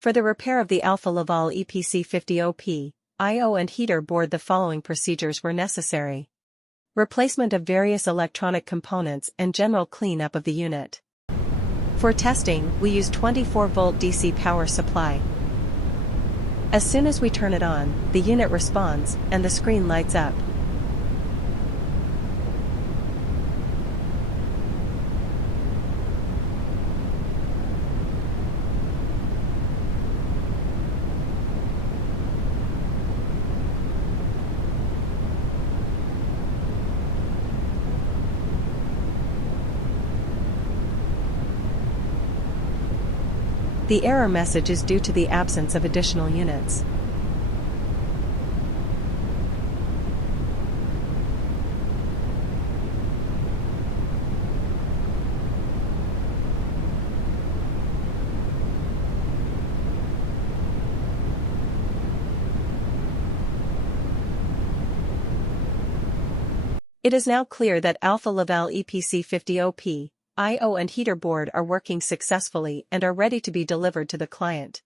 For the repair of the Alfa Laval EPC50 OP, I/O and heater board, the following procedures were necessary. Replacement of various electronic components and general clean-up of the unit. For testing, we use 24-volt DC power supply. As soon as we turn it on, the unit responds, and the screen lights up. The error message is due to the absence of additional units. It is now clear that Alfa Laval EPC50 OP, I/O and heater board are working successfully and are ready to be delivered to the client.